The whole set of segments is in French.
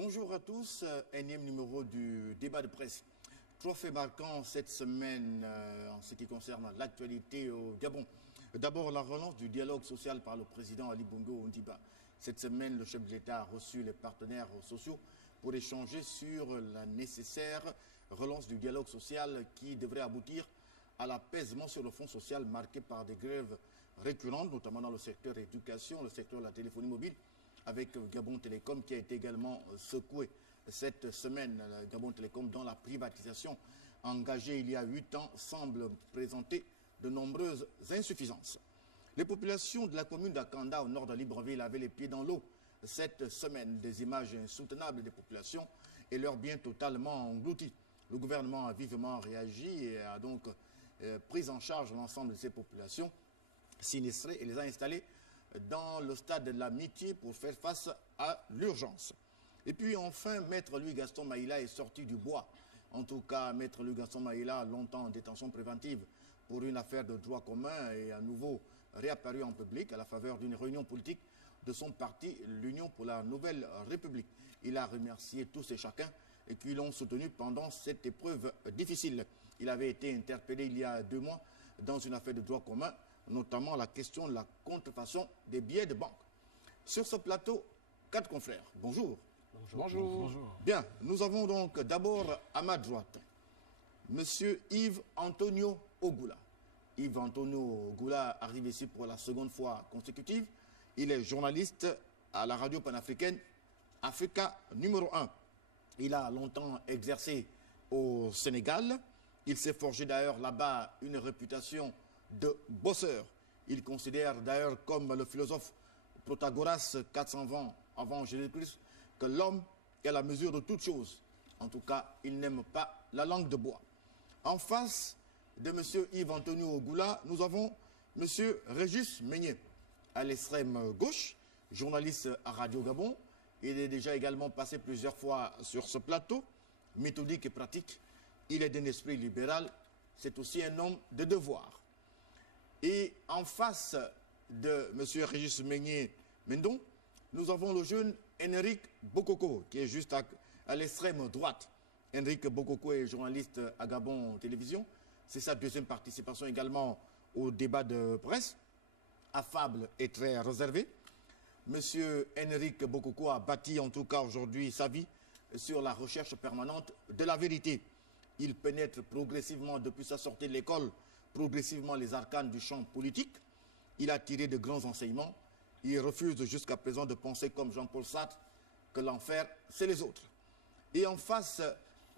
Bonjour à tous, énième numéro du débat de presse. Trois faits marquants cette semaine en ce qui concerne l'actualité au Gabon. D'abord, la relance du dialogue social par le président Ali Bongo Ondimba. Cette semaine, le chef de l'État a reçu les partenaires sociaux pour échanger sur la nécessaire relance du dialogue social qui devrait aboutir à l'apaisement sur le front social marqué par des grèves récurrentes, notamment dans le secteur éducation, le secteur de la téléphonie mobile, avec Gabon Télécom qui a été également secoué cette semaine. Gabon Télécom, dont la privatisation engagée il y a 8 ans, semble présenter de nombreuses insuffisances. Les populations de la commune d'Akanda, au nord de Libreville, avaient les pieds dans l'eau cette semaine. Des images insoutenables des populations et leurs biens totalement engloutis. Le gouvernement a vivement réagi et a donc pris en charge l'ensemble de ces populations sinistrées et les a installées dans le stade de l'amitié pour faire face à l'urgence. Et puis enfin, Maître Louis Gaston Maïla est sorti du bois. En tout cas, Maître Louis Gaston Maïla, longtemps en détention préventive pour une affaire de droit commun, est à nouveau réapparu en public à la faveur d'une réunion politique de son parti, l'Union pour la Nouvelle République. Il a remercié tous et chacun qui l'ont soutenu pendant cette épreuve difficile. Il avait été interpellé il y a 2 mois dans une affaire de droit commun, notamment la question de la contrefaçon des billets de banque. Sur ce plateau, 4 confrères. Bonjour. Bonjour. Bonjour. Bonjour. Bien, nous avons donc d'abord à ma droite, Monsieur Yves Antonio Ogula. Yves Antonio Ogula arrive ici pour la seconde fois consécutive. Il est journaliste à la radio panafricaine Africa numéro 1. Il a longtemps exercé au Sénégal. Il s'est forgé d'ailleurs là-bas une réputation de bosseur. Il considère d'ailleurs comme le philosophe Protagoras 420 avant Jésus-Christ que l'homme est la mesure de toute chose. En tout cas, il n'aime pas la langue de bois. En face de M. Yves Antonio Ogula, nous avons M. Régis Meignet, à l'extrême gauche, journaliste à Radio Gabon. Il est déjà également passé plusieurs fois sur ce plateau, méthodique et pratique. Il est d'un esprit libéral. C'est aussi un homme de devoir. Et en face de M. Régis Meignet-Mendon, nous avons le jeune Henrik Bokoko, qui est juste à l'extrême droite. Henrik Bokoko est journaliste à Gabon Télévision. C'est sa deuxième participation également au débat de presse, affable et très réservé. M. Henrik Bokoko a bâti en tout cas aujourd'hui sa vie sur la recherche permanente de la vérité. Il pénètre progressivement depuis sa sortie de l'école progressivement les arcanes du champ politique. Il a tiré de grands enseignements. Il refuse jusqu'à présent de penser comme Jean-Paul Sartre que l'enfer, c'est les autres. Et en face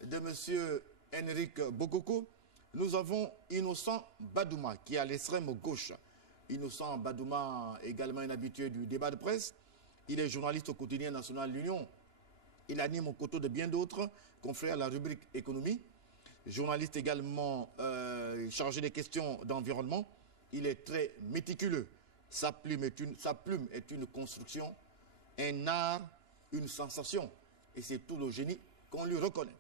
de M. Henrik Bokoko, nous avons Innocent Badouma, qui est à l'extrême gauche. Innocent Badouma, également un habitué du débat de presse. Il est journaliste au quotidien national L'Union. Il anime aux côtés de bien d'autres confrères à la rubrique économie. Journaliste également chargé des questions d'environnement. Il est très méticuleux. Sa plume est une construction, un art, une sensation. Et c'est tout le génie qu'on lui reconnaît.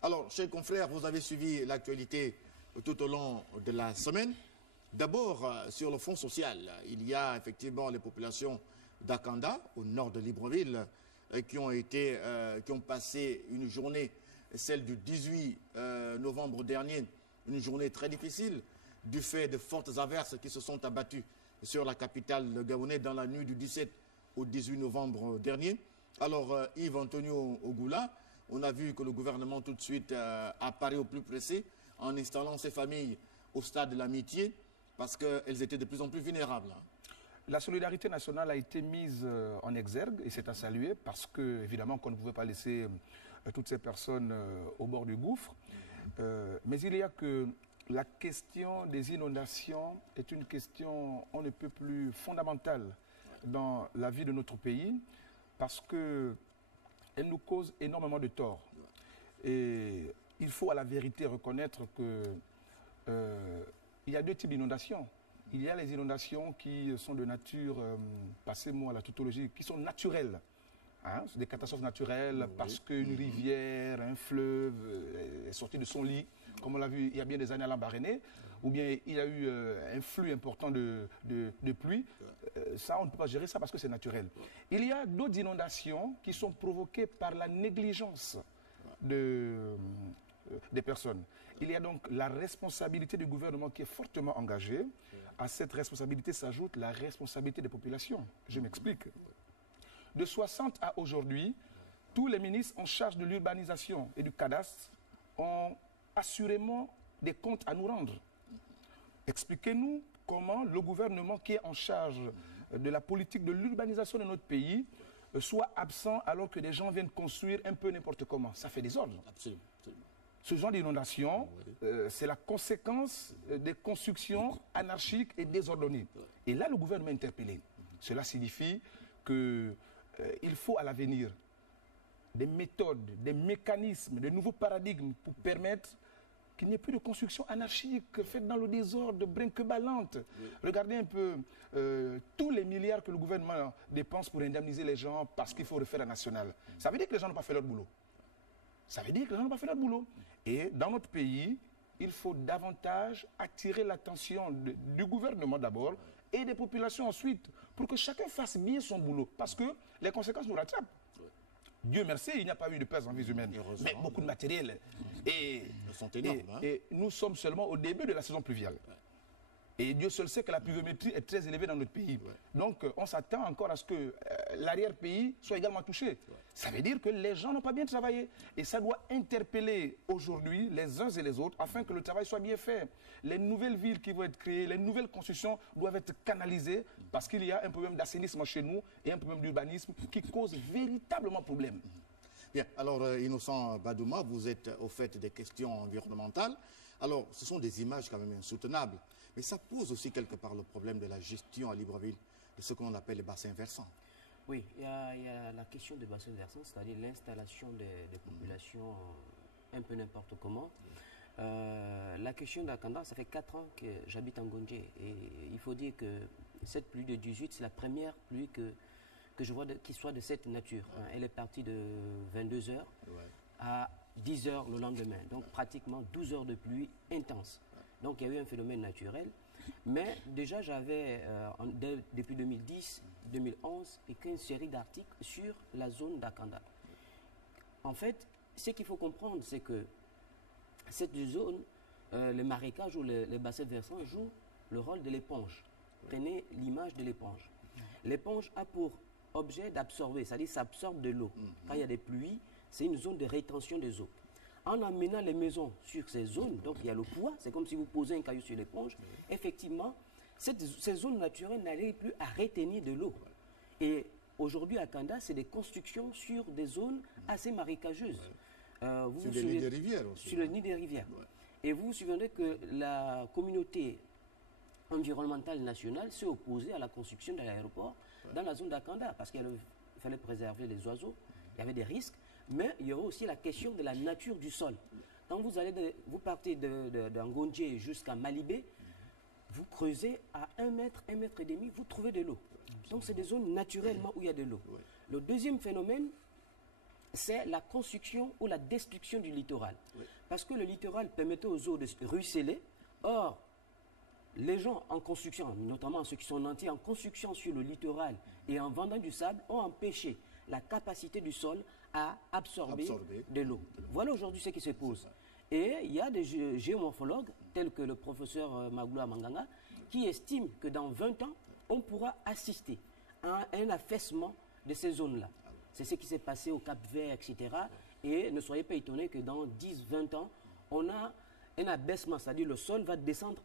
Alors, chers confrères, vous avez suivi l'actualité tout au long de la semaine. D'abord, sur le front social, il y a effectivement les populations d'Akanda, au nord de Libreville, qui ont passé une journée, celle du 18 novembre dernier, une journée très difficile, du fait de fortes averses qui se sont abattues sur la capitale gabonaise dans la nuit du 17 au 18 novembre dernier. Alors, Yves Antonio Ogula, on a vu que le gouvernement tout de suite apparaît au plus pressé en installant ces familles au stade de l'amitié parce qu'elles étaient de plus en plus vulnérables. La solidarité nationale a été mise en exergue et c'est à saluer parce que, évidemment, qu'on ne pouvait pas laisser toutes ces personnes au bord du gouffre. Mais il y a que la question des inondations est une question on ne peut plus fondamentale dans la vie de notre pays parce qu'elle nous cause énormément de tort. Et il faut à la vérité reconnaître que il y a 2 types d'inondations. Il y a les inondations qui sont de nature, passez-moi la tautologie, qui sont naturelles. hein, des catastrophes naturelles, parce qu'une rivière, un fleuve est sorti de son lit, comme on l'a vu il y a bien des années à Lambaréné, ou bien il y a eu un flux important de pluie. Ça, on ne peut pas gérer ça parce que c'est naturel. Il y a d'autres inondations qui sont provoquées par la négligence des personnes. Il y a donc la responsabilité du gouvernement qui est fortement engagée. À cette responsabilité s'ajoute la responsabilité des populations. Je m'explique. De 60 à aujourd'hui, tous les ministres en charge de l'urbanisation et du cadastre ont assurément des comptes à nous rendre. Expliquez-nous comment le gouvernement qui est en charge de la politique de l'urbanisation de notre pays soit absent alors que des gens viennent construire un peu n'importe comment. Ça fait désordre. Absolument. Absolument. Ce genre d'inondation, c'est la conséquence des constructions anarchiques et désordonnées. Et là, le gouvernement est interpellé. Cela signifie qu'il faut à l'avenir des méthodes, des mécanismes, de nouveaux paradigmes pour permettre qu'il n'y ait plus de construction anarchique faite dans le désordre, brinque-ballante. Regardez un peu tous les milliards que le gouvernement dépense pour indemniser les gens parce qu'il faut refaire la nationale. Ça veut dire que les gens n'ont pas fait leur boulot. Ça veut dire que les gens n'ont pas fait leur boulot. Et dans notre pays, il faut davantage attirer l'attention du gouvernement d'abord et des populations ensuite pour que chacun fasse bien son boulot. Parce que les conséquences nous rattrapent. Dieu merci, il n'y a pas eu de perte en vie humaine, mais beaucoup de matériel. Et nous sommes seulement au début de la saison pluviale. Et Dieu seul sait que la pluviométrie est très élevée dans notre pays. Donc, on s'attend encore à ce que l'arrière-pays soit également touché. Ça veut dire que les gens n'ont pas bien travaillé. Et ça doit interpeller aujourd'hui les uns et les autres afin que le travail soit bien fait. Les nouvelles villes qui vont être créées, les nouvelles constructions doivent être canalisées parce qu'il y a un problème d'assainissement chez nous et un problème d'urbanisme qui cause véritablement problème. Bien, alors Innocent Badouma, vous êtes au fait des questions environnementales. Alors, ce sont des images quand même insoutenables. Mais ça pose aussi quelque part le problème de la gestion à Libreville de ce qu'on appelle les bassins versants. Oui, il y a la question des bassins versants, c'est-à-dire l'installation des populations un peu n'importe comment. La question d'Akanda, ça fait 4 ans que j'habite en Gondje. Et il faut dire que cette pluie de 18, c'est la première pluie que je vois qui soit de cette nature. Elle est partie de 22 h à 10 h le lendemain. Donc pratiquement 12 heures de pluie intense. Donc il y a eu un phénomène naturel. Mais déjà j'avais, depuis 2010, 2011, écrit une série d'articles sur la zone d'Akanda. En fait, ce qu'il faut comprendre, c'est que cette zone, les marécages ou les bassins versants jouent le rôle de l'éponge. Prenez l'image de l'éponge. L'éponge a pour objet d'absorber, c'est-à-dire ça absorbe de l'eau. Quand il y a des pluies, c'est une zone de rétention des eaux. En amenant les maisons sur ces zones, donc il y a le poids, c'est comme si vous posez un caillou sur l'éponge, effectivement, ces zones naturelles n'arrivent plus à retenir de l'eau. Et aujourd'hui à Kanda, c'est des constructions sur des zones assez marécageuses. Sur le nid des rivières aussi. Sur le nid des rivières. Et vous vous souvenez que la communauté environnementale nationale s'est opposée à la construction de l'aéroport dans la zone d'Akanda, parce qu'il fallait préserver les oiseaux, il y avait des risques. Mais il y aura aussi la question de la nature du sol. Quand vous partez d'Angondje jusqu'à Malibé, vous creusez à 1 mètre, 1,5 mètres, vous trouvez de l'eau. Donc c'est des zones naturellement où il y a de l'eau. Le deuxième phénomène, c'est la construction ou la destruction du littoral. Parce que le littoral permettait aux eaux de ruisseler. Or, les gens en construction, notamment ceux qui sont nantis, en construction sur le littoral et en vendant du sable, ont empêché la capacité du sol à absorber de l'eau. Voilà aujourd'hui ce qui se pose. Et il y a des géomorphologues, tels que le professeur Magloua Manganga, qui estiment que dans 20 ans, on pourra assister à un affaissement de ces zones-là. C'est ce qui s'est passé au Cap-Vert, etc. Et ne soyez pas étonnés que dans 10-20 ans, on a un abaissement, c'est-à-dire le sol va descendre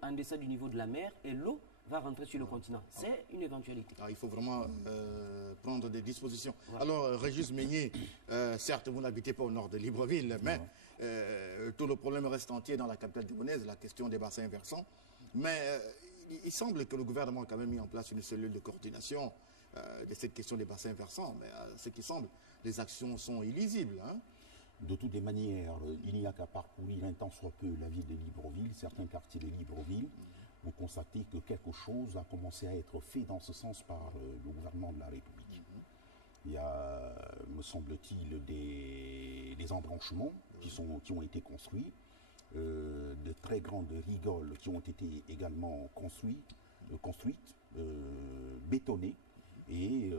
en deçà du niveau de la mer et l'eau va rentrer sur le continent. C'est une éventualité. Alors, il faut vraiment prendre des dispositions. Alors, Régis Meignier, certes, vous n'habitez pas au nord de Libreville, mais tout le problème reste entier dans la capitale gabonaise, la question des bassins versants. Mais il semble que le gouvernement a quand même mis en place une cellule de coordination de cette question des bassins versants. Mais ce qui semble, les actions sont illisibles. Hein. De toutes les manières, il n'y a qu'à parcourir un tant soit peu la ville de Libreville, certains quartiers de Libreville. Vous constatez que quelque chose a commencé à être fait dans ce sens par le gouvernement de la République. Il y a, me semble-t-il, des embranchements qui ont été construits, de très grandes rigoles qui ont été également construites, bétonnées. Et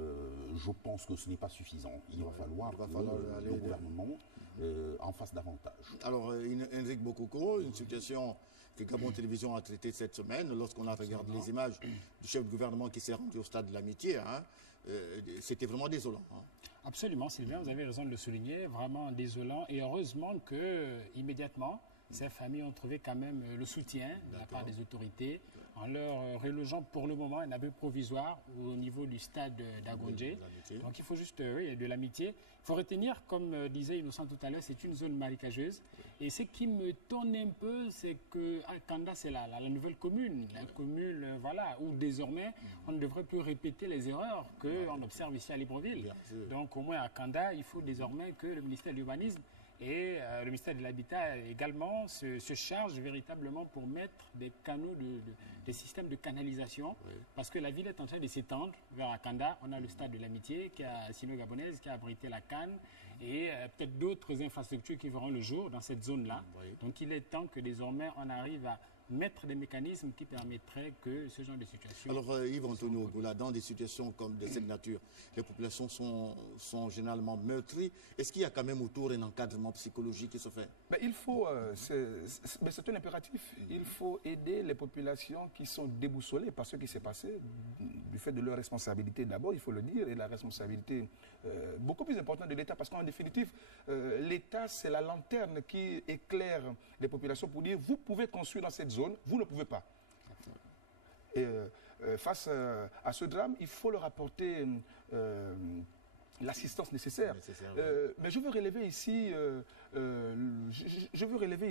je pense que ce n'est pas suffisant. Il va falloir que le gouvernement en fasse davantage. Alors, Henrik Bokoko, une situation que Gabon Télévision a traitée cette semaine, lorsqu'on a regardé les images du chef de gouvernement qui s'est rendu au stade de l'amitié, hein, c'était vraiment désolant. Hein. Absolument, Sylvain, vous avez raison de le souligner, vraiment désolant. Et heureusement que immédiatement, ces familles ont trouvé quand même le soutien de la part des autorités en leur relogeant pour le moment un abri provisoire au niveau du stade d'Agonje. Donc il faut juste de l'amitié. Il faut retenir, comme disait Innocent tout à l'heure, c'est une zone marécageuse. Et ce qui me étonne un peu, c'est que Kanda, c'est la nouvelle commune. La commune, voilà, où désormais on ne devrait plus répéter les erreurs qu'on observe ici à Libreville. Donc au moins à Kanda, il faut désormais que le ministère de l'Urbanisme et le ministère de l'Habitat également se charge véritablement pour mettre des canaux, des systèmes de canalisation, parce que la ville est en train de s'étendre vers Akanda. On a le stade de l'Amitié, qui a sino-gabonaise, qui a abrité la Cannes, et peut-être d'autres infrastructures qui verront le jour dans cette zone-là. Donc il est temps que désormais on arrive à mettre des mécanismes qui permettraient que ce genre de situation... Alors Yves Antonio Ogoula, dans des situations comme de cette nature, les populations sont généralement meurtries. Est-ce qu'il y a quand même autour un encadrement psychologique qui se fait? Il faut, c'est un impératif, il faut aider les populations qui sont déboussolées par ce qui s'est passé, du fait de leur responsabilité d'abord, il faut le dire, et la responsabilité beaucoup plus importante de l'État, parce qu'en définitive, l'État, c'est la lanterne qui éclaire les populations pour dire, vous pouvez construire dans cette zone, vous ne pouvez pas. Et face à ce drame, il faut leur apporter l'assistance nécessaire. Mais je veux relever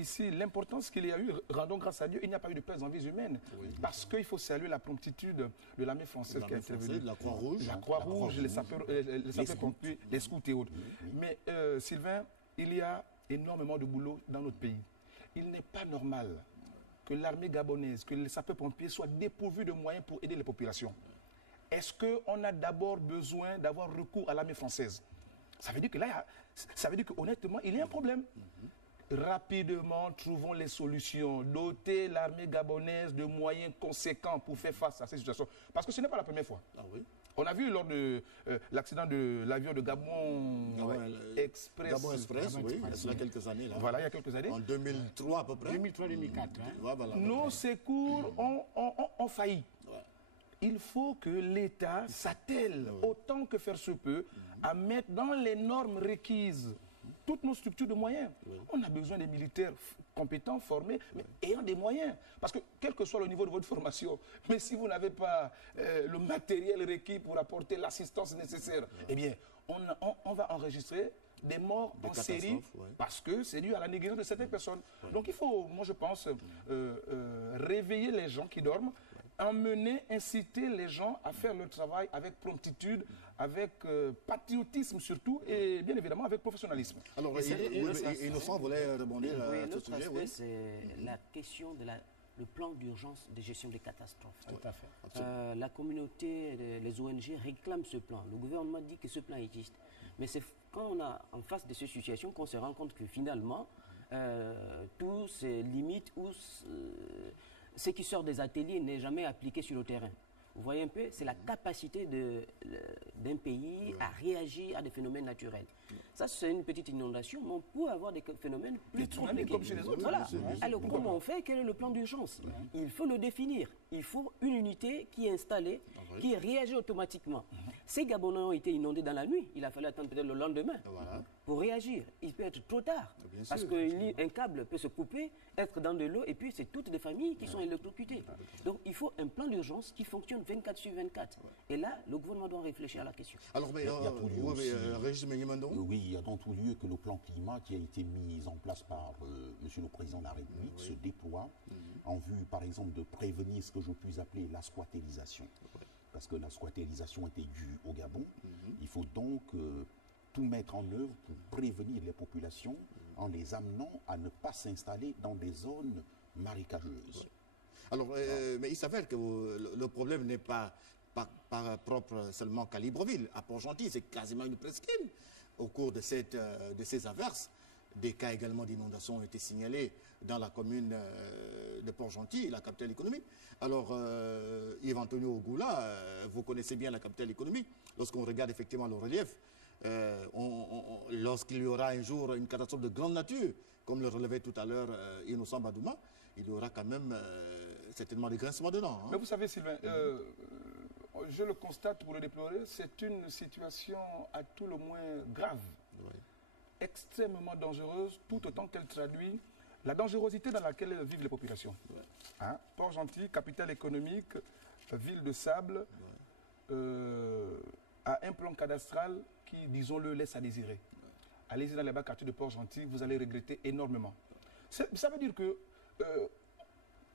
ici, l'importance qu'il y a eu. Rendons grâce à Dieu, il n'y a pas eu de perte en vies humaines. Parce qu'il faut saluer la promptitude de l'armée française qui a intervenu. La Croix-Rouge. La Croix-Rouge, les sapeurs-pompiers, les scouts et autres. Mais Sylvain, il y a énormément de boulot dans notre pays. Il n'est pas normal que l'armée gabonaise, que les sapeurs-pompiers soient dépourvus de moyens pour aider les populations. Est-ce qu'on a d'abord besoin d'avoir recours à l'armée française? Ça veut dire que là, honnêtement, il y a un problème. Rapidement, trouvons les solutions. Doter l'armée gabonaise de moyens conséquents pour faire face à ces situations. Parce que ce n'est pas la première fois. Ah oui. On a vu lors de l'accident de l'avion de Gabon Express. Gabon Express, oui, il y a quelques années. Là. Voilà, il y a quelques années. En 2003 à peu près. 2003-2004. Hein. Voilà, nos secours ont failli. Ouais. Il faut que l'État s'attelle, autant que faire se peut, à mettre dans les normes requises toutes nos structures de moyens. On a besoin des militaires compétents, formés, mais ayant des moyens. Parce que quel que soit le niveau de votre formation, mais si vous n'avez pas le matériel requis pour apporter l'assistance nécessaire, eh bien, on va enregistrer des morts en série parce que c'est dû à la négligence de certaines personnes. Donc il faut, moi je pense, réveiller les gens qui dorment, emmener, inciter les gens à faire leur travail avec promptitude, avec patriotisme surtout, et bien évidemment avec professionnalisme. Alors, Innocent voulait rebondir à ce sujet. Oui, c'est la question de le plan d'urgence de gestion des catastrophes. Tout à fait. La communauté, les ONG réclament ce plan. Le gouvernement dit que ce plan existe. Mais c'est quand on a en face de ces situations qu'on se rend compte que finalement, tout se limite ou ce qui sort des ateliers n'est jamais appliqué sur le terrain. Vous voyez un peu, c'est la capacité d'un pays à réagir à des phénomènes naturels. Ça, c'est une petite inondation, mais on peut avoir des phénomènes plus compliqués. Comme chez les autres. Voilà. Alors, comment on fait? Quel est le plan d'urgence? Il faut le définir. Il faut une unité qui est installée, qui réagit automatiquement. Ces Gabonais ont été inondés dans la nuit. Il a fallu attendre peut-être le lendemain pour réagir. Il peut être trop tard. Parce qu'un câble peut se couper, être dans de l'eau, et puis c'est toutes des familles qui sont électrocutées. Donc, il faut un plan d'urgence qui fonctionne 24 sur 24. Et là, le gouvernement doit réfléchir à la question. Alors, mais, Régis Menyemandon? Oui, il y a dans tout lieu que le plan climat qui a été mis en place par Monsieur le Président de la République se déploie en vue, par exemple, de prévenir ce que je puis appeler la squattérisation. Parce que la squattérisation était due au Gabon. Il faut donc tout mettre en œuvre pour prévenir les populations en les amenant à ne pas s'installer dans des zones marécageuses. Alors, mais il s'avère que le problème n'est pas pas propre seulement qu'à Libreville. À Port-Gentil, c'est quasiment une presqu'île. Au cours de ces averses, des cas également d'inondation ont été signalés dans la commune de Port-Gentil, la capitale économique. Alors, Yves Antonio Ogoula, vous connaissez bien la capitale économique. Lorsqu'on regarde effectivement le relief, lorsqu'il y aura un jour une catastrophe de grande nature, comme le relevait tout à l'heure Innocent Badouma, il y aura quand même certainement des grincements dedans. Hein. Mais vous savez, Sylvain, je le constate pour le déplorer, c'est une situation à tout le moins grave, extrêmement dangereuse, tout autant qu'elle traduit la dangerosité dans laquelle vivent les populations. Hein? Port-Gentil, capitale économique, ville de sable, a un plan cadastral qui, disons-le, laisse à désirer. Allez-y dans les bas quartiers de Port-Gentil, vous allez regretter énormément. Ça veut dire que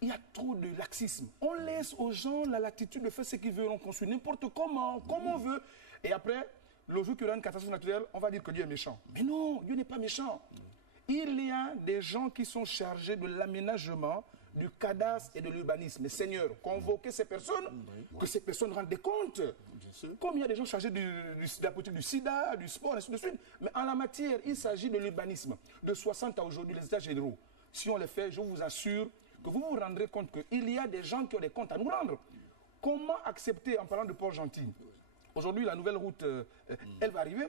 il y a trop de laxisme. On laisse aux gens la latitude de faire ce qu'ils veulent. On construit n'importe comment, comme on veut. Et après, le jour qu'il y aura une catastrophe naturelle, on va dire que Dieu est méchant. Mais non, Dieu n'est pas méchant. Il y a des gens qui sont chargés de l'aménagement, du cadastre et de l'urbanisme. Mais Seigneur, convoquez ces personnes, que ces personnes rendent des comptes. Comme il y a des gens chargés de la politique du sida, du sport, et ainsi de suite. Mais en la matière, il s'agit de l'urbanisme. De 60 à aujourd'hui, les états généraux. Si on les fait, je vous assure que vous vous rendrez compte qu'il y a des gens qui ont des comptes à nous rendre. Comment accepter, en parlant de Port-Gentil, aujourd'hui, la nouvelle route, elle va arriver,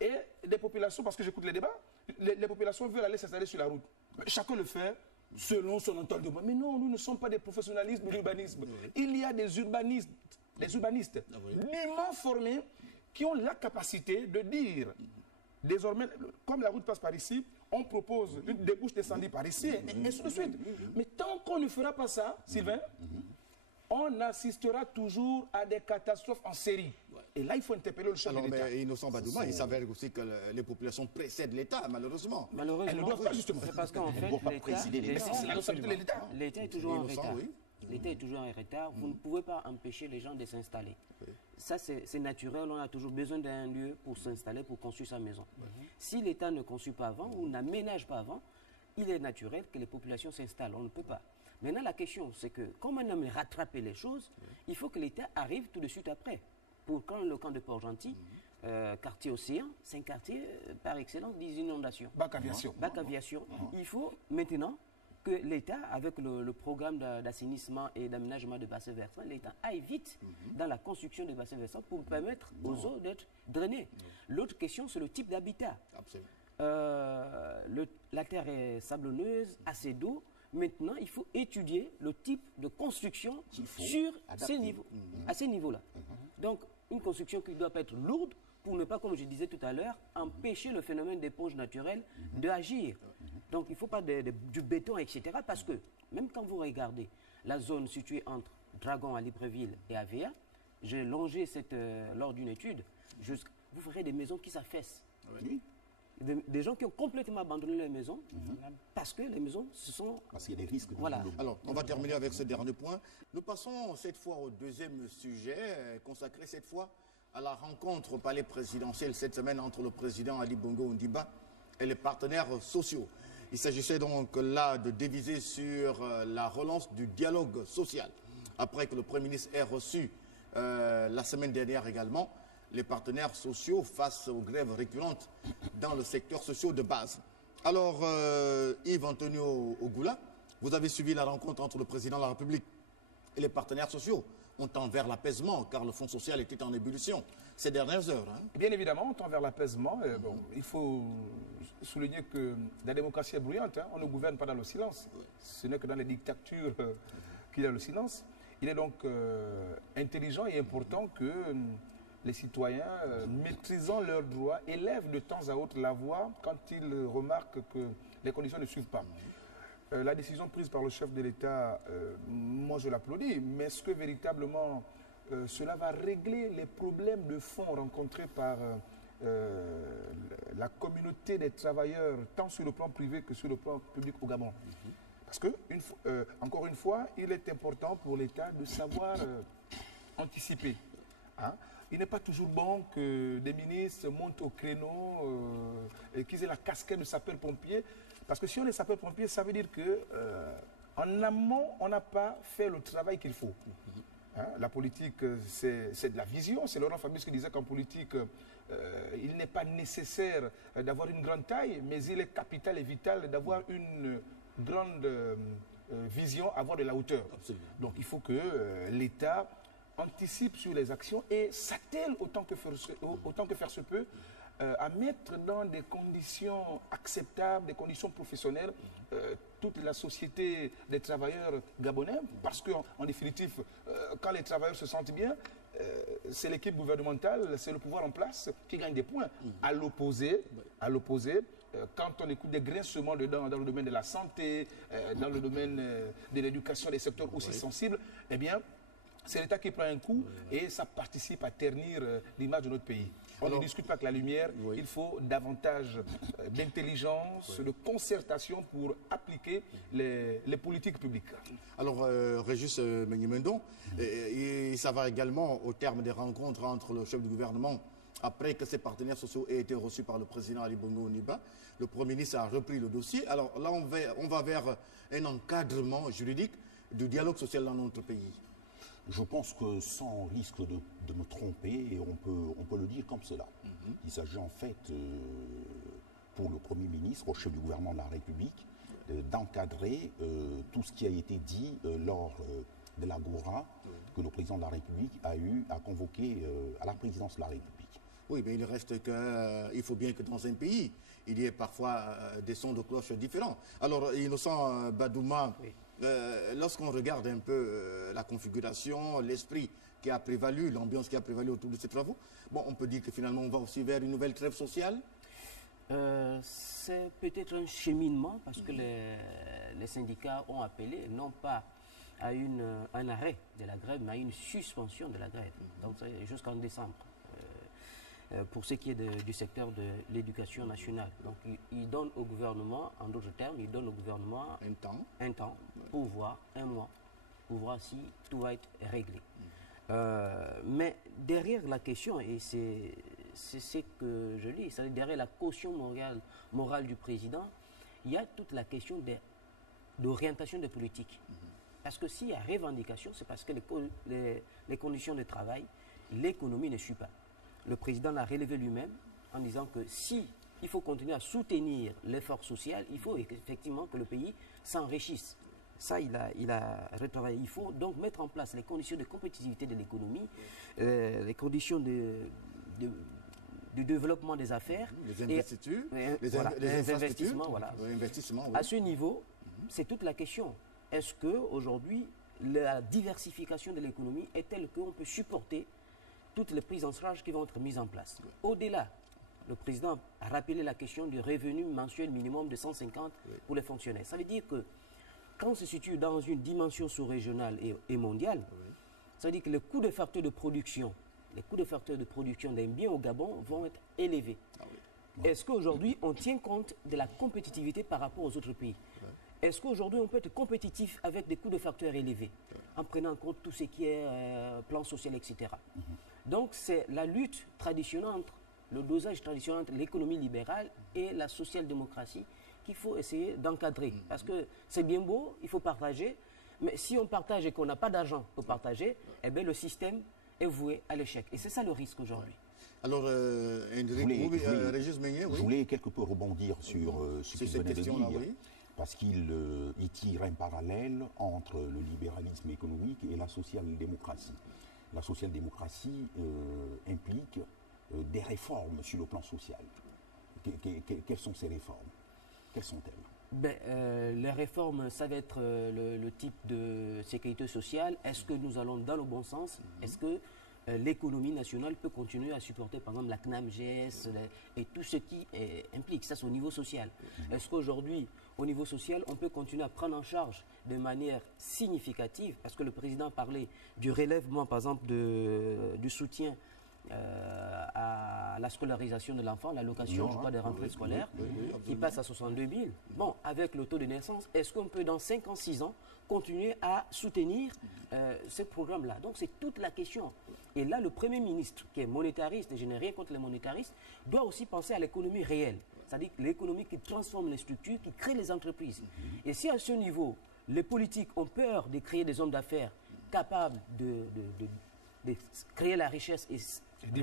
et des populations, parce que j'écoute les débats, les populations veulent aller s'installer sur la route. Chacun le fait selon son entendement. Mais non, nous ne sommes pas des professionnalistes de l'urbanisme. Il y a des urbanistes nullement formés qui ont la capacité de dire, désormais, comme la route passe par ici, on propose une débouche descendue par ici, et ainsi de suite. Mais tant qu'on ne fera pas ça, Sylvain, on assistera toujours à des catastrophes en série. Et là, il faut interpeller le chef de l'État. Mais Innocent Badouma, il s'avère aussi que les populations précèdent l'État, malheureusement. Malheureusement, elles ne doivent pas, justement. C'est parce qu'en fait, l'État est toujours en retard. L'État est toujours en retard. Vous ne pouvez pas empêcher les gens de s'installer. Ça, c'est naturel. On a toujours besoin d'un lieu pour s'installer, pour construire sa maison. Si l'État ne construit pas avant ou n'aménage pas avant, il est naturel que les populations s'installent. On ne peut pas. Maintenant, la question, c'est que, comme on aime rattraper les choses, il faut que l'État arrive tout de suite après. Pour quand le camp de Port-Gentil, quartier Océan, c'est un quartier par excellence des inondations. Bac aviation. Bac aviation. Il faut maintenant que l'État, avec le programme d'assainissement et d'aménagement de bassins versants, l'État aille vite dans la construction des bassins versants pour permettre aux eaux d'être drainées. L'autre question, c'est le type d'habitat. La terre est sablonneuse, assez d'eau. Maintenant, il faut étudier le type de construction sur ces niveaux, à ces niveaux-là. Donc, une construction qui doit pas être lourde pour ne pas, comme je disais tout à l'heure, empêcher le phénomène d'éponge naturelle d'agir. Donc, il ne faut pas du béton, etc. Parce que, même quand vous regardez la zone située entre Dragon à Libreville et Avea, j'ai longé lors d'une étude, vous verrez des maisons qui s'affaissent. Des gens qui ont complètement abandonné les maisons parce que les maisons se sont... Parce qu'il y a des risques. Voilà. Alors, on va terminer avec ce dernier point. Nous passons cette fois au deuxième sujet, consacré cette fois à la rencontre au palais présidentiel cette semaine entre le président Ali Bongo Ondimba et les partenaires sociaux. Il s'agissait donc là de déviser sur la relance du dialogue social. Après que le Premier ministre ait reçu la semaine dernière également les partenaires sociaux face aux grèves récurrentes dans le secteur social de base. Alors, Yves Antonio Ogoula, vous avez suivi la rencontre entre le président de la République et les partenaires sociaux. On tend vers l'apaisement, car le Fonds social était en ébullition ces dernières heures. Hein. Bien évidemment, on tend vers l'apaisement. Bon, il faut souligner que la démocratie est bruyante. Hein. On ne gouverne pas dans le silence. Ce n'est que dans les dictatures qu'il y a le silence. Il est donc intelligent et important que les citoyens, maîtrisant leurs droits, élèvent de temps à autre la voix quand ils remarquent que les conditions ne suivent pas. La décision prise par le chef de l'État, moi je l'applaudis, mais est-ce que véritablement cela va régler les problèmes de fond rencontrés par la communauté des travailleurs, tant sur le plan privé que sur le plan public au Gabon? Parce que, encore une fois, il est important pour l'État de savoir anticiper. Hein? Il n'est pas toujours bon que des ministres montent au créneau et qu'ils aient la casquette de sapeur-pompier. Parce que si on est sapeur-pompier, ça veut dire qu'en amont, on n'a pas fait le travail qu'il faut. Hein, la politique, c'est de la vision. C'est Laurent Fabius qui disait qu'en politique, il n'est pas nécessaire d'avoir une grande taille, mais il est capital et vital d'avoir une grande vision, avoir de la hauteur. Absolument. Donc il faut que l'État anticipe sur les actions et s'attelle autant que faire se peut à mettre dans des conditions acceptables, des conditions professionnelles, toute la société des travailleurs gabonais, parce qu'en définitive, quand les travailleurs se sentent bien, c'est l'équipe gouvernementale, c'est le pouvoir en place qui gagne des points. À l'opposé, quand on écoute des grincements dedans, dans le domaine de la santé, dans le domaine de l'éducation, des secteurs aussi sensibles, eh bien, c'est l'État qui prend un coup et ça participe à ternir l'image de notre pays. On ne discute pas que la lumière, il faut davantage d'intelligence, de concertation pour appliquer les politiques publiques. Alors, Régis Menimendon, ça va également au terme des rencontres entre le chef du gouvernement, après que ses partenaires sociaux aient été reçus par le président Ali Bongo Ondimba. Le Premier ministre a repris le dossier. Alors là, on va vers un encadrement juridique du dialogue social dans notre pays. Je pense que sans risque de me tromper, et on peut le dire comme cela, il s'agit en fait pour le Premier ministre, au chef du gouvernement de la République, d'encadrer tout ce qui a été dit lors de l'Agora que le président de la République a eu à convoquer à la présidence de la République. Oui, mais il reste qu'il faut bien que dans un pays, il y ait parfois des sons de cloche différents. Alors, Innocent Badouma, lorsqu'on regarde un peu la configuration, l'esprit qui a prévalu, l'ambiance qui a prévalu autour de ces travaux, bon, on peut dire que finalement on va aussi vers une nouvelle trêve sociale. C'est peut-être un cheminement parce que les syndicats ont appelé non pas à un arrêt de la grève, mais à une suspension de la grève, donc jusqu'en décembre. Pour ce qui est du secteur de l'éducation nationale. Donc, il donne au gouvernement, en d'autres termes, il donne au gouvernement un temps pour voir, un mois, pour voir si tout va être réglé. Mais derrière la question, et c'est ce que je dis, c'est derrière la caution morale du président, il y a toute la question d'orientation de politique. Parce que s'il y a revendication, c'est parce que les conditions de travail, l'économie ne suit pas. Le président l'a relevé lui-même en disant que si il faut continuer à soutenir l'effort social, il faut effectivement que le pays s'enrichisse. Ça, il a retravaillé. Il faut donc mettre en place les conditions de compétitivité de l'économie, les conditions de développement des affaires. Les investitures, les investissements. Voilà. Investissements, oui. À ce niveau, c'est toute la question. Est-ce qu'aujourd'hui, la diversification de l'économie est telle qu'on peut supporter toutes les prises en charge qui vont être mises en place. Au-delà, le président a rappelé la question du revenu mensuel minimum de 150 pour les fonctionnaires. Ça veut dire que quand on se situe dans une dimension sous-régionale et mondiale, ça veut dire que les coûts de facteurs de production, d'un bien au Gabon vont être élevés. Est-ce qu'aujourd'hui, on tient compte de la compétitivité par rapport aux autres pays? Est-ce qu'aujourd'hui, on peut être compétitif avec des coûts de facteurs élevés, en prenant en compte tout ce qui est plan social, etc. Donc, c'est la lutte traditionnelle entre le dosage traditionnel entre l'économie libérale et la social-démocratie qu'il faut essayer d'encadrer. Parce que c'est bien beau, il faut partager, mais si on partage et qu'on n'a pas d'argent pour partager, eh bien, le système est voué à l'échec. Et c'est ça le risque aujourd'hui. Alors, Régis Meunier, je voulais quelque peu rebondir sur ce qu'il venait de dire, parce qu'il tire un parallèle entre le libéralisme économique et la social-démocratie. La social-démocratie implique des réformes sur le plan social. Quelles sont ces réformes? Quelles sont-elles? Les réformes, ça va être le type de sécurité sociale. Est-ce que nous allons dans le bon sens? Est-ce que l'économie nationale peut continuer à supporter, par exemple, la CNAM-GS et tout ce qui implique ça, c'est au niveau social. Est-ce qu'aujourd'hui, au niveau social, on peut continuer à prendre en charge de manière significative, parce que le président parlait du relèvement, par exemple, du soutien à la scolarisation de l'enfant, l'allocation, je crois, des rentrées scolaires, qui passe à 62 000. Bon, avec le taux de naissance, est-ce qu'on peut, dans 5 ans, 6 ans, continuer à soutenir ce programme-là? Donc, c'est toute la question. Et là, le Premier ministre, qui est monétariste, et je n'ai rien contre les monétaristes, doit aussi penser à l'économie réelle. C'est-à-dire l'économie qui transforme les structures, qui crée les entreprises. Et si à ce niveau, les politiques ont peur de créer des hommes d'affaires capable de créer la richesse et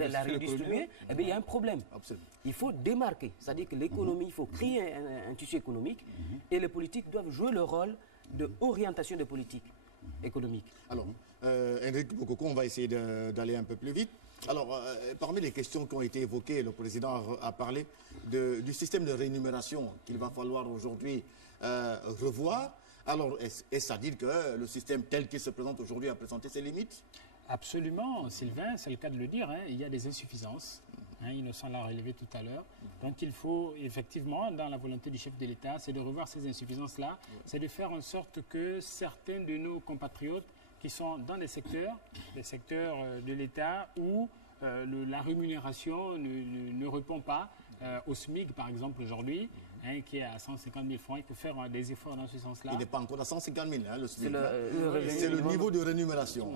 la redistribuer, eh bien, il y a un problème. Absolument. Il faut démarquer, c'est-à-dire que l'économie, il faut créer un tissu économique et les politiques doivent jouer le rôle d'orientation des politiques économiques. Alors, Henrique Bokoko, on va essayer d'aller un peu plus vite. Alors, parmi les questions qui ont été évoquées, le président a parlé du système de rémunération qu'il va falloir aujourd'hui revoir. Alors, est-ce à dire que le système tel qu'il se présente aujourd'hui a présenté ses limites? Absolument, Sylvain, c'est le cas de le dire, hein, il y a des insuffisances. Innocent l'a relevé tout à l'heure. Donc il faut effectivement, dans la volonté du chef de l'État, c'est de revoir ces insuffisances-là, c'est de faire en sorte que certains de nos compatriotes qui sont dans les secteurs de l'État où la rémunération ne répond pas au SMIC, par exemple, aujourd'hui, qui est à 150 000 francs. Il faut faire des efforts dans ce sens-là. Il n'est pas encore à 150 000, le SMIC. C'est le niveau de rémunération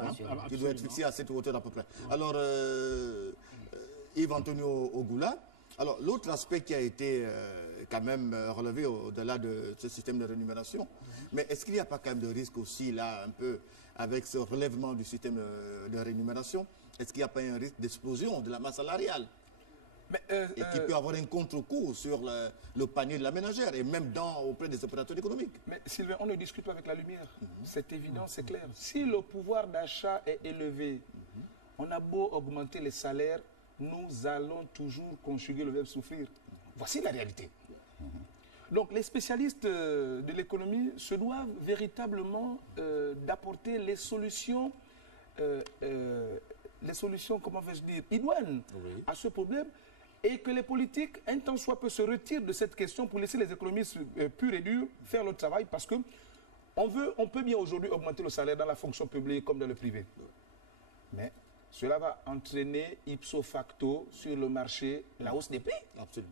qui doit être fixé à cette hauteur à peu près. Alors, Yves Antonio Ogoula, alors l'autre aspect qui a été quand même relevé au-delà de ce système de rémunération, mais est-ce qu'il n'y a pas quand même de risque aussi là, un peu, avec ce relèvement du système de rémunération, est-ce qu'il n'y a pas un risque d'explosion de la masse salariale? Et qui peut avoir un contre-coup sur le panier de la ménagère et même auprès des opérateurs économiques. Mais Sylvain, on ne discute pas avec la lumière. C'est évident, c'est clair. Si le pouvoir d'achat est élevé, on a beau augmenter les salaires, nous allons toujours conjuguer le verbe souffrir. Voici la réalité. Donc les spécialistes de l'économie se doivent véritablement d'apporter les solutions, comment vais-je dire, idoines à ce problème, et que les politiques, un temps soit peu, se retirent de cette question pour laisser les économistes purs et durs faire leur travail, parce que on peut bien aujourd'hui augmenter le salaire dans la fonction publique comme dans le privé. Mais cela va entraîner ipso facto sur le marché la hausse des prix. Absolument.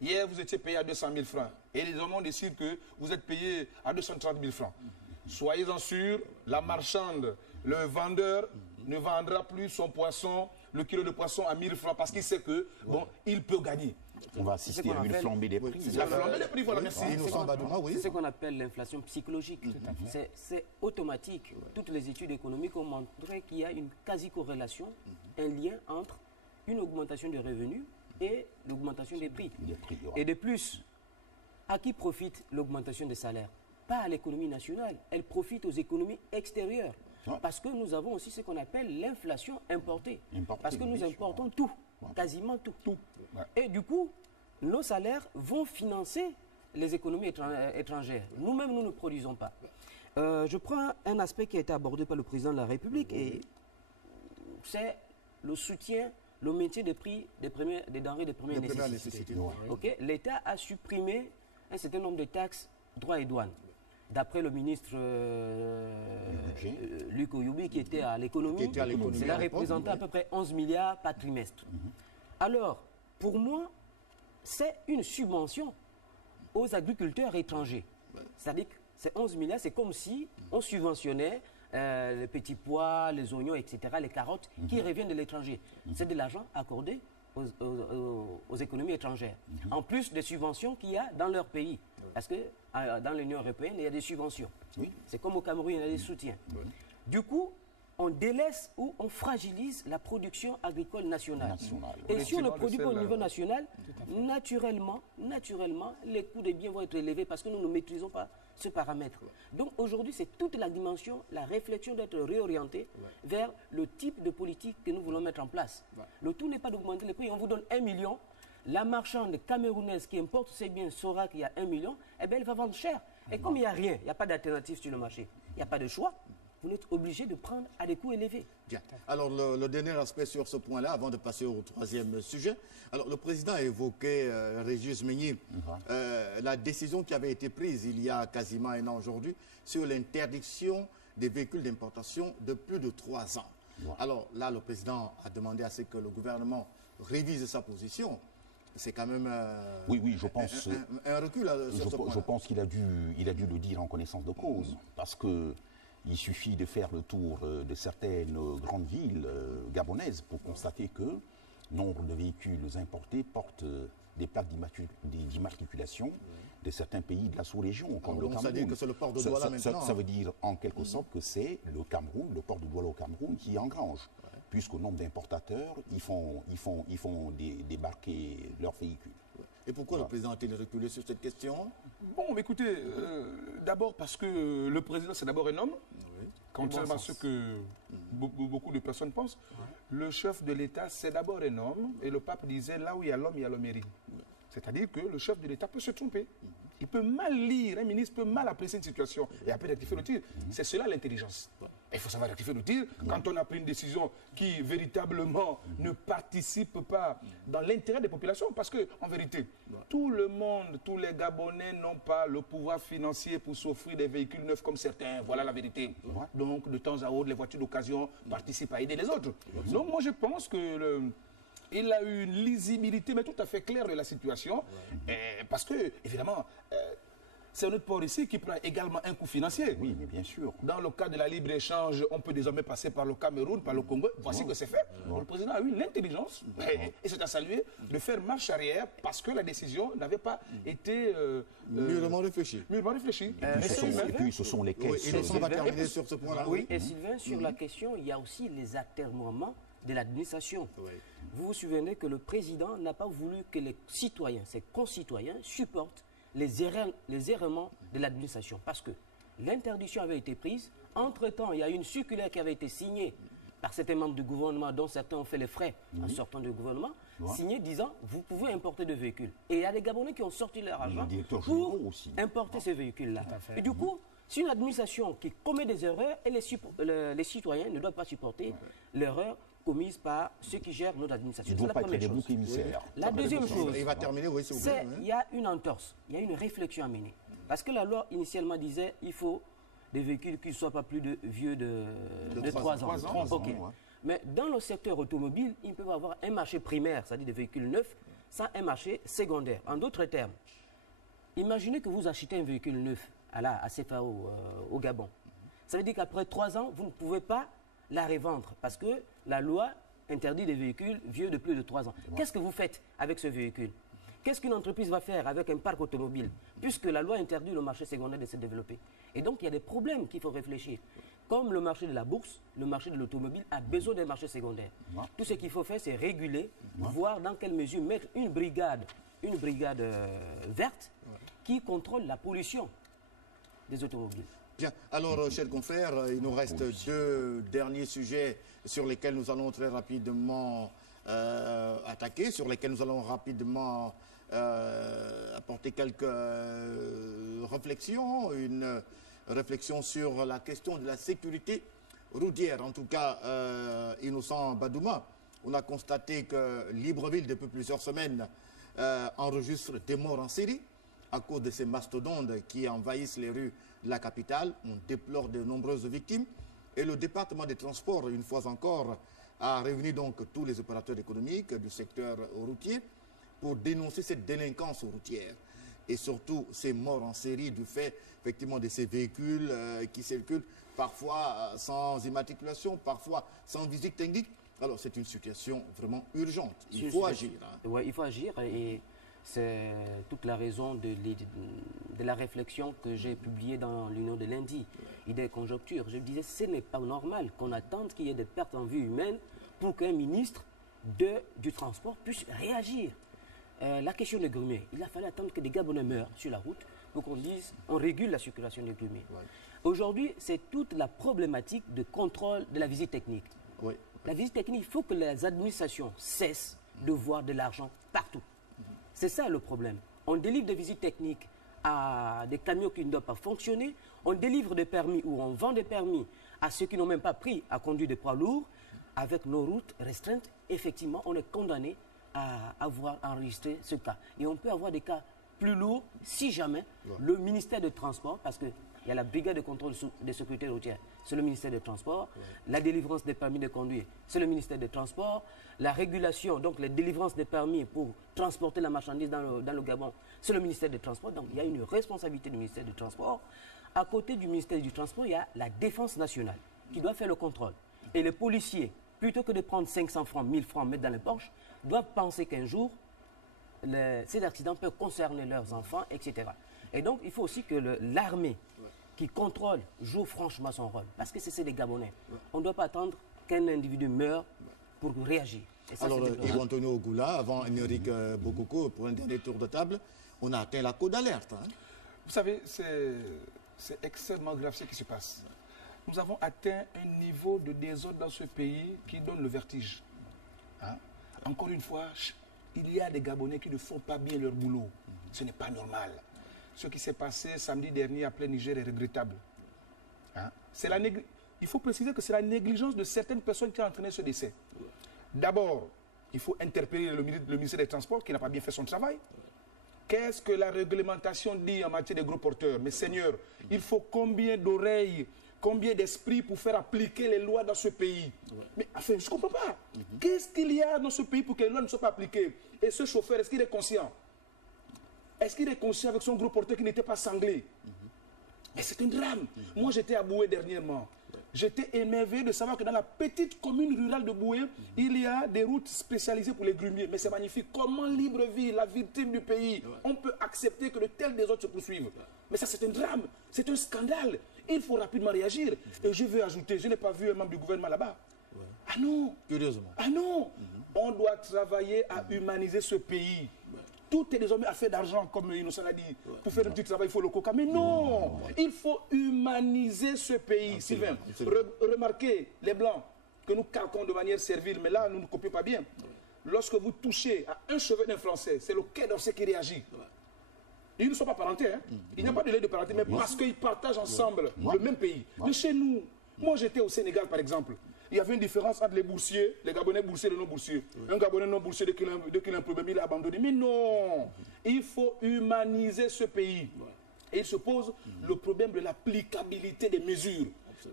Hier, vous étiez payé à 200 000 francs et les hommes décident que vous êtes payé à 230 000 francs. Soyez-en sûrs, la marchande, le vendeur ne vendra plus son poisson, le kilo de poisson à 1000 francs parce qu'il sait que, bon, il peut gagner. On va assister à une flambée des prix. La flambée des prix, voilà, merci. C'est ce qu'on appelle l'inflation psychologique. C'est automatique. Toutes les études économiques ont montré qu'il y a une quasi-corrélation, un lien entre une augmentation des revenus et l'augmentation des prix. Et de plus, à qui profite l'augmentation des salaires? Pas à l'économie nationale, elle profite aux économies extérieures. Parce que nous avons aussi ce qu'on appelle l'inflation importée. Parce que nous importons tout, quasiment tout. Et du coup, nos salaires vont financer les économies étrangères. Nous-mêmes, nous ne produisons pas. Je prends un aspect qui a été abordé par le président de la République et c'est le soutien, le maintien des prix des denrées de première nécessité. L'État a supprimé un certain nombre de taxes, droits et douanes. D'après le ministre Luc Oyoubi, qui était à l'économie, cela représentait à peu près 11 milliards par trimestre. Alors, pour moi, c'est une subvention aux agriculteurs étrangers. C'est-à-dire que ces 11 milliards, c'est comme si on subventionnait les petits pois, les oignons, etc., les carottes, qui reviennent de l'étranger. C'est de l'argent accordé aux économies étrangères. En plus des subventions qu'il y a dans leur pays. Parce que dans l'Union européenne, il y a des subventions. C'est comme au Cameroun, il y a des soutiens. Du coup, on délaisse ou on fragilise la production agricole nationale. Et si on ne produit pas au niveau national, naturellement, les coûts des biens vont être élevés parce que nous ne maîtrisons pas ce paramètre. Donc aujourd'hui, c'est toute la dimension, la réflexion d'être réorientée vers le type de politique que nous voulons mettre en place. Le tout n'est pas d'augmenter les prix. On vous donne 1 million. La marchande camerounaise qui importe ses biens saura qu'il y a 1 million, eh bien, elle va vendre cher. Et comme il n'y a rien, il n'y a pas d'alternative sur le marché, il n'y a pas de choix, vous êtes obligé de prendre à des coûts élevés. Bien. Alors, le dernier aspect sur ce point-là, avant de passer au troisième sujet. Alors, le président a évoqué, Régis Meunier, la décision qui avait été prise il y a quasiment 1 an aujourd'hui sur l'interdiction des véhicules d'importation de plus de 3 ans. Alors, là, le président a demandé à ce que le gouvernement révise sa position. C'est quand même je pense, un recul sur ce point. Je pense qu'il a dû le dire en connaissance de cause, parce qu'il suffit de faire le tour de certaines grandes villes gabonaises pour constater que nombre de véhicules importés portent des plaques d'immatriculation de certains pays de la sous-région, comme le donc Cameroun. ça veut dire que c'est le port de Douala maintenant. Ça veut dire en quelque sorte que c'est le Cameroun, le port de Douala au Cameroun qui engrange, puisqu'au nombre d'importateurs, ils font débarquer leurs véhicules. Et pourquoi le président a-t-il reculé sur cette question? Bon, mais écoutez, d'abord parce que le président, c'est d'abord un homme, contrairement à ce que beaucoup de personnes pensent. Le chef de l'État, c'est d'abord un homme, et le pape disait, là où il y a l'homme, il y a l'hommerie. C'est-à-dire que le chef de l'État peut se tromper. Il peut mal lire, un ministre peut mal apprécier une situation et après rectifier le tir. C'est cela l'intelligence. Il faut savoir rectifier le tir quand on a pris une décision qui véritablement ne participe pas dans l'intérêt des populations. Parce qu'en vérité, tout le monde, tous les Gabonais n'ont pas le pouvoir financier pour s'offrir des véhicules neufs comme certains. Voilà la vérité. Donc de temps à autre, les voitures d'occasion participent à aider les autres. Donc moi je pense que il a eu une lisibilité, mais tout à fait claire de la situation, parce que, évidemment, c'est un autre port ici qui prend également un coût financier. Oui, mais bien sûr. Dans le cas de la libre-échange, on peut désormais passer par le Cameroun, par le Congo. Voici que c'est fait. Le président a eu l'intelligence, et c'est à saluer, de faire marche arrière parce que la décision n'avait pas été mûrement réfléchie. Mûrement réfléchie. Et puis ce sont les caisses. Et on va terminer sur ce point-là. Oui, et Sylvain, sur la question, il y a aussi les atermoiements de l'administration. Vous vous souvenez que le président n'a pas voulu que les citoyens, ses concitoyens, supportent les errements de l'administration. Parce que l'interdiction avait été prise. Entre-temps, il y a eu une circulaire qui avait été signée par certains membres du gouvernement, dont certains ont fait les frais en sortant du gouvernement, signée disant « vous pouvez importer des véhicules ». Et il y a des Gabonais qui ont sorti leur argent pour importer ces véhicules-là. Et du coup, c'est une administration qui commet des erreurs et les citoyens ne doivent pas supporter l'erreur commise par ceux qui gèrent notre administration. C'est la première chose. La deuxième chose, il va terminer, c'est qu'il y a une entorse, il y a une réflexion à mener. Parce que la loi initialement disait qu'il faut des véhicules qui ne soient pas plus vieux de 3 ans. Mais dans le secteur automobile, ils peuvent avoir un marché primaire, c'est-à-dire des véhicules neufs, sans un marché secondaire. En d'autres termes, imaginez que vous achetez un véhicule neuf à CFAO au Gabon. Ça veut dire qu'après 3 ans, vous ne pouvez pas la revendre parce que la loi interdit des véhicules vieux de plus de 3 ans. Qu'est-ce que vous faites avec ce véhicule? Qu'est-ce qu'une entreprise va faire avec un parc automobile puisque la loi interdit le marché secondaire de se développer? Et donc, il y a des problèmes qu'il faut réfléchir. Comme le marché de la bourse, le marché de l'automobile a besoin d'un marché secondaire. Tout ce qu'il faut faire, c'est réguler, voir dans quelle mesure mettre une brigade verte qui contrôle la pollution des automobiles. Bien, alors, chers confrères, il nous reste 2 derniers sujets sur lesquels nous allons très rapidement attaquer, sur lesquels nous allons rapidement apporter quelques réflexions, une réflexion sur la question de la sécurité routière. En tout cas, Innocent Badouma, on a constaté que Libreville, depuis plusieurs semaines, enregistre des morts en série à cause de ces mastodontes qui envahissent les rues de la capitale. On déplore de nombreuses victimes. Et le département des transports, une fois encore, a réuni donc tous les opérateurs économiques du secteur routier pour dénoncer cette délinquance routière et surtout ces morts en série du fait effectivement de ces véhicules qui circulent parfois sans immatriculation, parfois sans visite technique. Alors c'est une situation vraiment urgente. Il faut agir. Oui, il faut agir et c'est toute la raison de la réflexion que j'ai publiée dans l'Union de lundi. Idée conjoncture. Je disais ce n'est pas normal qu'on attende qu'il y ait des pertes en vie humaine pour qu'un ministre du transport puisse réagir. La question des grumiers, il a fallu attendre que des Gabonais meurent sur la route pour qu'on dise on régule la circulation des grumiers. Ouais. Aujourd'hui, c'est toute la problématique de contrôle de la visite technique. Ouais. La visite technique, il faut que les administrations cessent de voir de l'argent partout. C'est ça le problème. On délivre des visites techniques à des camions qui ne doivent pas fonctionner, on délivre des permis ou on vend des permis à ceux qui n'ont même pas pris à conduire des poids lourds. Avec nos routes restreintes, effectivement, on est condamné à avoir enregistré ce cas. Et on peut avoir des cas plus lourds si jamais le ministère des Transports, parce qu'il y a la brigade de contrôle des sécurités routières, c'est le ministère des Transports, la délivrance des permis de conduire, c'est le ministère des Transports, la régulation, donc les délivrances des permis pour transporter la marchandise dans le Gabon, c'est le ministère des Transports. Donc il y a une responsabilité du ministère des Transports. À côté du ministère du Transport, il y a la Défense nationale qui doit faire le contrôle. Et les policiers, plutôt que de prendre 500 francs, 1000 francs, mettre dans les poches, doivent penser qu'un jour, ces accidents peuvent concerner leurs enfants, etc. Et donc, il faut aussi que l'armée qui contrôle joue franchement son rôle. Parce que c'est des Gabonais. On ne doit pas attendre qu'un individu meure pour réagir. Et ça, alors, Yves Antonio Ogoula, avant Émeric Bokoko, pour un dernier tour de table, on a atteint la cote d'alerte. Hein. Vous savez, c'est extrêmement grave ce qui se passe. Nous avons atteint un niveau de désordre dans ce pays qui donne le vertige. Hein? Encore une fois, il y a des Gabonais qui ne font pas bien leur boulot. Ce n'est pas normal. Ce qui s'est passé samedi dernier à plein Niger est regrettable. Hein? Il faut préciser que c'est la négligence de certaines personnes qui a entraîné ce décès. D'abord, il faut interpeller le ministère des Transports qui n'a pas bien fait son travail. Qu'est-ce que la réglementation dit en matière de gros porteurs? Mais Seigneur, il faut combien d'oreilles, combien d'esprits pour faire appliquer les lois dans ce pays? Mais enfin, je ne comprends pas. Qu'est-ce qu'il y a dans ce pays pour que les lois ne soient pas appliquées? Et ce chauffeur, est-ce qu'il est conscient? Est-ce qu'il est conscient avec son gros porteur qui n'était pas sanglé? Mais c'est un drame. Moi, j'étais à Boué dernièrement. J'étais émerveillé de savoir que dans la petite commune rurale de Boué, il y a des routes spécialisées pour les grumiers. Mais c'est magnifique. Comment Libreville, la victime du pays, on peut accepter que de tels désordres se poursuivent? Mais ça, c'est un drame. C'est un scandale. Il faut rapidement réagir. Et je veux ajouter, je n'ai pas vu un membre du gouvernement là-bas. Ah non. Curieusement. Ah non. On doit travailler à humaniser ce pays. Tout est désormais affaire d'argent, comme Innocent l'a dit. Pour faire un petit travail, il faut le coca. Mais non, il faut humaniser ce pays. Sylvain, remarquez les Blancs que nous calquons de manière servile, mais là, nous ne copions pas bien. Lorsque vous touchez à un cheveu d'un Français, c'est le Quai d'Orsay qui réagit. Ils ne sont pas parentés, hein. Il n'y a pas de lien de parenté, mais parce qu'ils partagent ensemble le même pays. Mais chez nous, moi j'étais au Sénégal par exemple, il y avait une différence entre les boursiers, les Gabonais boursiers et les non-boursiers. Un Gabonais non-boursier, dès qu'il a un problème, il est abandonné. Mais non, il faut humaniser ce pays. Et il se pose le problème de l'applicabilité des mesures.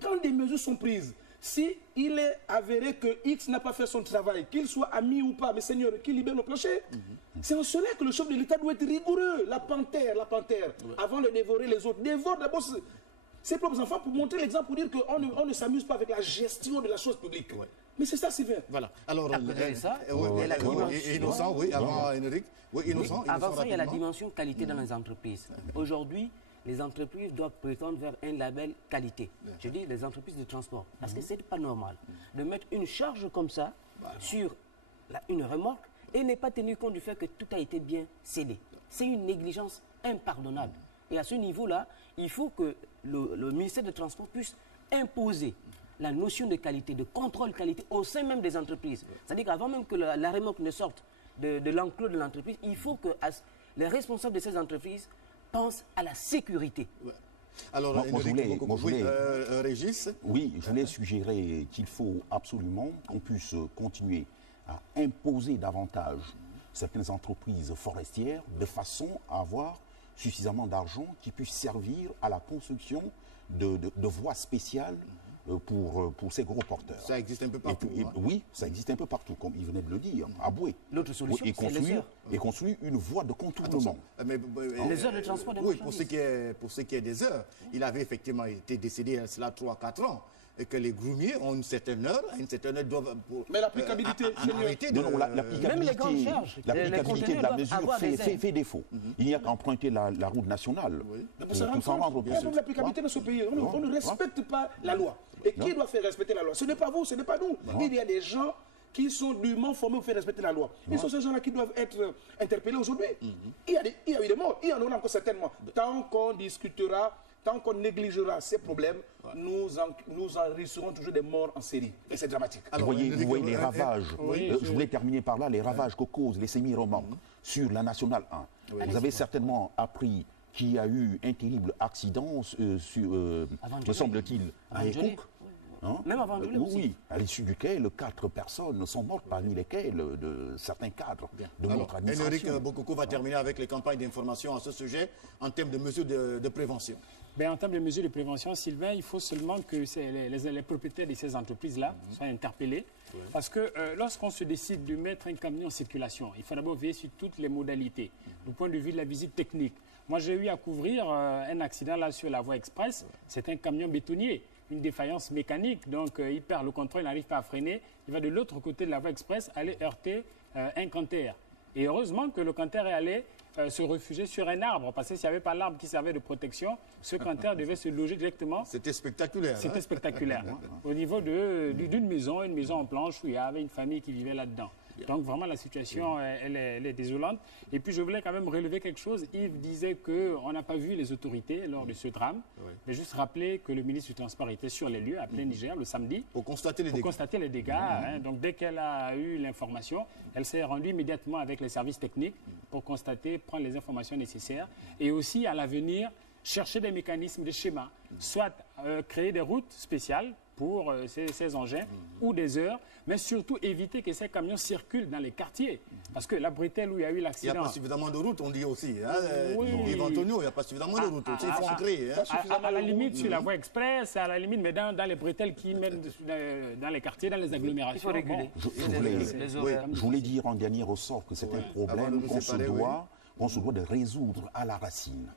Quand des mesures sont prises, si il est avéré que X n'a pas fait son travail, qu'il soit ami ou pas, mais Seigneur, qu'il libère le plancher. C'est en cela que le chef de l'État doit être rigoureux. La panthère, avant de dévorer les autres, dévore d'abord ses propres enfants pour montrer l'exemple, pour dire qu'on ne s'amuse pas avec la gestion de la chose publique. Mais c'est ça, Sylvain. Voilà. Alors, Innocent, oui, avant Émeric. Oui, Innocent. Avant ça, il y a la dimension qualité dans les entreprises. Aujourd'hui, les entreprises doivent prétendre vers un label qualité. Je dis les entreprises de transport. Parce que ce n'est pas normal de mettre une charge comme ça sur une remorque et n'est pas tenu compte du fait que tout a été bien scellé. C'est une négligence impardonnable. Et à ce niveau-là, il faut que le ministère des Transports puisse imposer la notion de qualité, de contrôle qualité au sein même des entreprises. C'est-à-dire qu'avant même que la remorque ne sorte de l'enclos de l'entreprise, il faut que les responsables de ces entreprises pensent à la sécurité. Alors, Régis. Oui, je voulais suggérer qu'il faut absolument qu'on puisse continuer à imposer davantage certaines entreprises forestières de façon à avoir suffisamment d'argent qui puisse servir à la construction de voies spéciales pour ces gros porteurs. Ça existe un peu partout. Oui, ça existe un peu partout, comme il venait de le dire, à Boué. L'autre solution, c'est les heures. Et construire une voie de contournement. Les heures de transport des marchandises. Pour ce qui est des heures, il avait effectivement été décédé à cela 3-4 ans. Et que les grumiers ont une certaine heure, à une certaine heure doivent... Mais l'applicabilité, l'applicabilité de la mesure fait défaut. Il n'y a qu'à emprunter la route nationale. Pour s'en rendre compte. L'applicabilité dans ce pays, on ne respecte pas la loi. Et qui doit faire respecter la loi? Ce n'est pas vous, ce n'est pas nous. Il y a des gens qui sont dûment formés pour faire respecter la loi. Et ce sont ces gens-là qui doivent être interpellés aujourd'hui. Il y a eu des morts, il y en aura encore certainement. Tant qu'on discutera, tant qu'on négligera ces problèmes, nous enregistrerons toujours des morts en série. Et c'est dramatique. Alors, vous voyez les ravages. Je voulais terminer par là, les ravages que causent les sémiromans sur la Nationale 1. Vous avez certainement appris qu'il y a eu un terrible accident, me semble-t-il, à Ekouk. Même avant de Oui, à l'issue duquel 4 personnes sont mortes, parmi lesquelles certains cadres de notre administration. Émeric Bokoko va terminer avec les campagnes d'information à ce sujet en termes de mesures de prévention. En termes de mesures de prévention, Sylvain, il faut seulement que les propriétaires de ces entreprises-là soient interpellés. Parce que lorsqu'on se décide de mettre un camion en circulation, il faut d'abord veiller sur toutes les modalités, du point de vue de la visite technique. Moi, j'ai eu à couvrir un accident là sur la voie express. C'est un camion bétonnier, une défaillance mécanique. Donc, il perd le contrôle, il n'arrive pas à freiner. Il va de l'autre côté de la voie express aller heurter un canter. Et heureusement que le canter est allé se réfugier sur un arbre, parce que s'il n'y avait pas l'arbre qui servait de protection, ce canter devait se loger directement. C'était spectaculaire. C'était spectaculaire. Au niveau d'une maison, une maison en planche où il y avait une famille qui vivait là-dedans. Donc vraiment la situation, elle est désolante. Et puis je voulais quand même relever quelque chose. Yves disait qu'on n'a pas vu les autorités lors de ce drame. Mais juste rappeler que le ministre du Transport était sur les lieux, à plein Niger, le samedi. Pour constater les dégâts. Hein. Donc dès qu'elle a eu l'information, elle s'est rendue immédiatement avec les services techniques pour constater, prendre les informations nécessaires. Et aussi à l'avenir, chercher des mécanismes, des schémas. Soit créer des routes spéciales pour ces engins ou des heures, mais surtout éviter que ces camions circulent dans les quartiers. Parce que la bretelle où il y a eu l'accident... Il n'y a pas suffisamment de routes, on dit aussi. Hein, oui. Yves Antonio, il n'y a pas suffisamment de routes. Il faut en créer. Hein. À la limite, sur la voie express, à la limite, mais dans les bretelles qui mènent dans les quartiers, dans les agglomérations. Il faut réguler. Je voulais dire en dernier ressort que c'est un problème qu'on se doit de résoudre à la racine.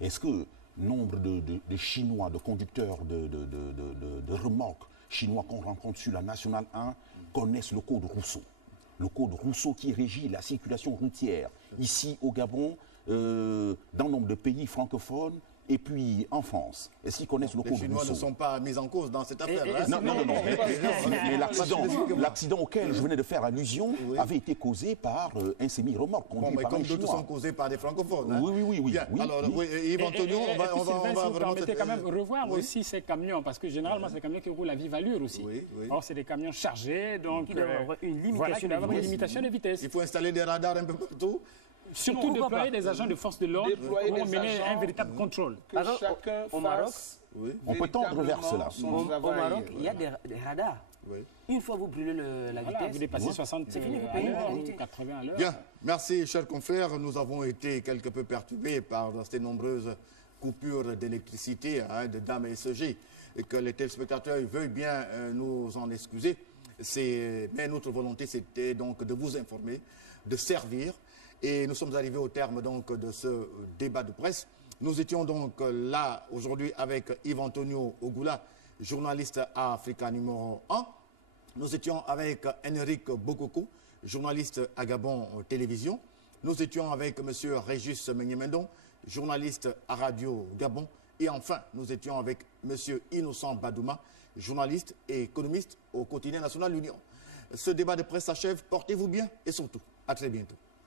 Est-ce que nombre de Chinois, de conducteurs de remorques chinois qu'on rencontre sur la Nationale 1 connaissent le code Rousseau. Le code Rousseau qui régit la circulation routière ici au Gabon, dans nombre de pays francophones et puis en France. Est-ce qu'ils connaissent le code Rousseau? Les Chinois ne sont pas mis en cause dans cette affaire. Non. Mais l'accident auquel je venais de faire allusion avait été causé par un semi-remorque conduit par un Chinois. Comme d'autres sont causés par des francophones. Hein. Oui. Alors, Yves Antonio, on va vous permettez quand même revoir aussi ces camions, parce que généralement, c'est des camions qui roulent à vive allure aussi. Or, c'est des camions chargés, donc qui doivent avoir une limitation de vitesse. Il faut installer des radars un peu partout. Surtout déployer des agents de force de l'ordre pour mener un véritable contrôle. Au Maroc, on peut tendre vers cela. Au Maroc, il y a des radars. Une fois vous brûlez la vitesse, vous dépassez 60 80 à l'heure. Bien, merci chers confrères. Nous avons été quelque peu perturbés par ces nombreuses coupures d'électricité de Dame et SG et que les téléspectateurs veuillent bien nous en excuser. Mais notre volonté, c'était donc de vous informer, de servir. Et nous sommes arrivés au terme donc de ce débat de presse. Nous étions donc là aujourd'hui avec Yves Antonio Ogoula, journaliste à Africa numéro 1. Nous étions avec Henrik Bokoko, journaliste à Gabon Télévision. Nous étions avec M. Régis Menyemendon, journaliste à Radio Gabon. Et enfin, nous étions avec M. Innocent Badouma, journaliste et économiste au quotidien national L'Union. Ce débat de presse s'achève. Portez-vous bien et surtout, à très bientôt.